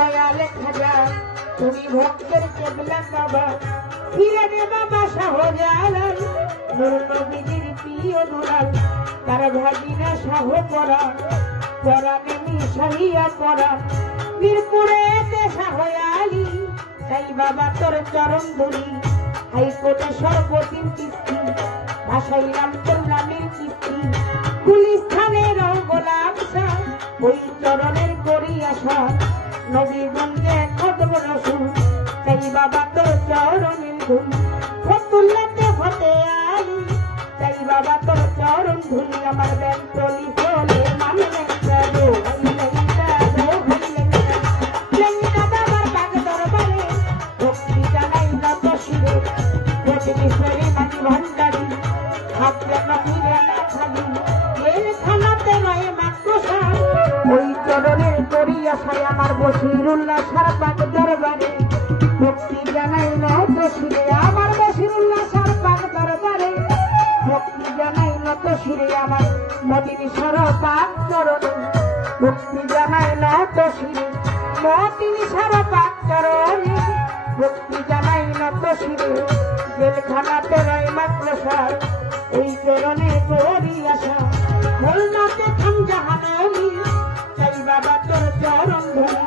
দয়ালে খাজা তুমি ভক্তের কেবলা বাবা ফিরে দে বাবা শাহজালাল নূর নবীজির প্রিয় দুলাল তার ভাগিনা শাহ পরা পরাণে মিশাইয়া পরা মিরপুরে শাহ আলী তাই বাবা তোর চরণ ধরি হাইকোর্টে সর্বদিন কিস্তি ভাসাইলাম তোর নামের কিস্তি গুলিস্থানের গোলাপ শাহ ওই চরণের করি আশা নবীগঞ্জে কদম রসুল তাই বাবা তোর চরণের ধুলি ফতুল্লাতে ফতে আলী তাই বাবা তোর চরণ ধুলি আমার বেন্তলি চলে মানলে যাবো বাবার বাগ দরবারে ভক্তি জানাই নত শিরে প্রতিবিশ্বরী মাঝি ভান্ডারী ভাবলে নবীরে না খালি জেলখানাতে রয়ে মাকড়সা ওই চরণের করি আশায় আমার বশিরুল্লাহ সার বাগ দরবারে ভক্তি জানাই নত শিরে আমার বশিরুল্লাহ সার বাগ দরবারে ভক্তি জানাই নত শিরে আমার মদিনী সার বাগ চরণে ভক্তি জানাই নত শিরে মদিনী সার বাগ চরণে ভক্তি জানাই নত শিরে জেলখানাতে রয় মাকড়সা ওই চরণে করি আশা খুলনাতে খানজাহানে তাই বাবা তোর চরণ ধরি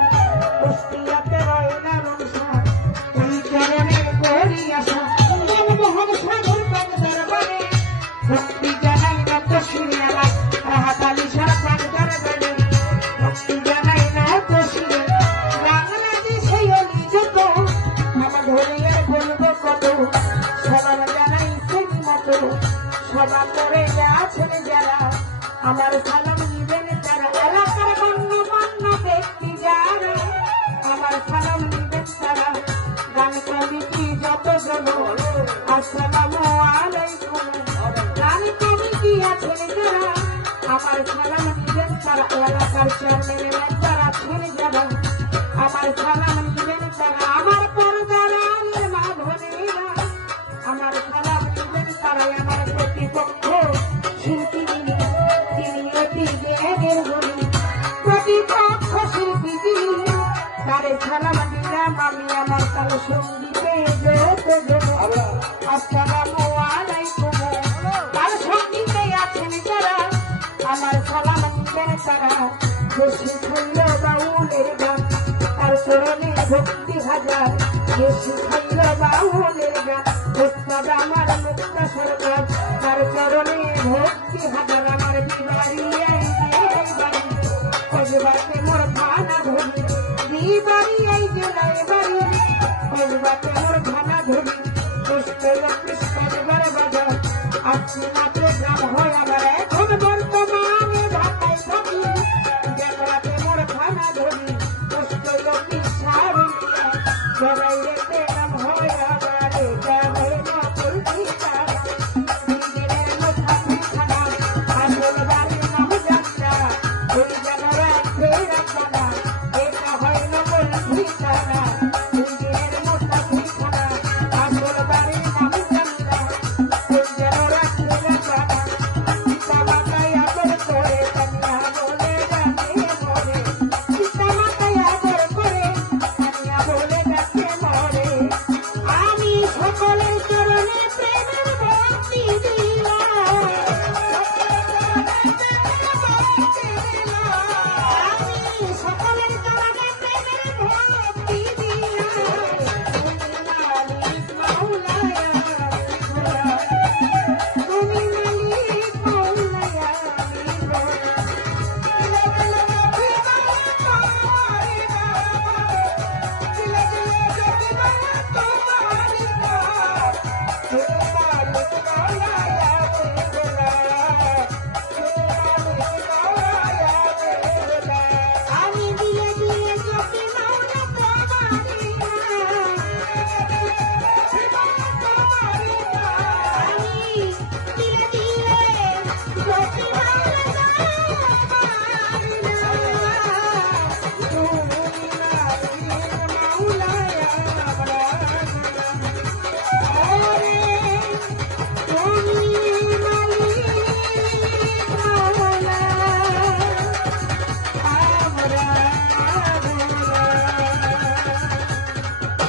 কুষ্টিয়াতে রয় নারণ সার ওই চরণে করি আশা মনমোহন সাগর বাগ দরবারে ভক্তি জানাই নত শিরে আমার রাহাতালি সার বাগ দরবারে ভক্তি জানাই নত শিরে বাংলাদেশে অলি যত নাম ধরিয়ে বলবো কত সবার জানাই সেই মতো সভা করে আছেন যারা আমার সালাম নিবেন তারা এলাকার গণ্যমান্য ব্যক্তি যারা আমার সালাম নিবেন তারা গান কমিটি যতজন আসসালামু আলাইকুম গান কমিটি আছেন যারা আমার সালাম নিবেন তারা এলাকার চেয়ারম্যান যারা আছেন যারা আমার সালাম নিবেন তারা আমার পর্দার মা ধনীরা আমার সালাম নিবেন তারা আমার প্রতিপক্ষ শিল্পী তিনি অতি জ্ঞানের গুণী প্রতিপক্ষ শিল্পী তিনি তারে সালাম দিলাম আমি আমার কাল সঙ্গীতে আসসালামু আলাইকুম কাল সঙ্গীতে আছেন যারা আমার সালাম নিবেন তারা বেশি খাইল বাউলের গান তার চরণে ভক্তি হাজার বেশি খাইল বাউলের গান উস্তাদ আমার মুক্ত সরকার তার চরণে ভক্তি হাজার আমার বিবাড়ি এই বাড়ি কজবাতে মোর খানা ধরি বিবাড়ি এই জেলায় বাড়ি কজবাতে মোর খানা ধরি কৃষ্ণবার বাজার আসছি মাত্র গ্রাম হয় আমার এখন বর্তমানে ঢাকায় থাকি দেখলাতে মোর খানা ধরি কৃষ্ণলক্ষ্মী সারি জগাই রেখে নাম হয় আবারে যাবে না তুলসী তারা নিজের মুখানি খানা আসল বাড়ির নাম যাত্রা ওই জানারা ফেরা খানা এটা হয় না তুলসী তারা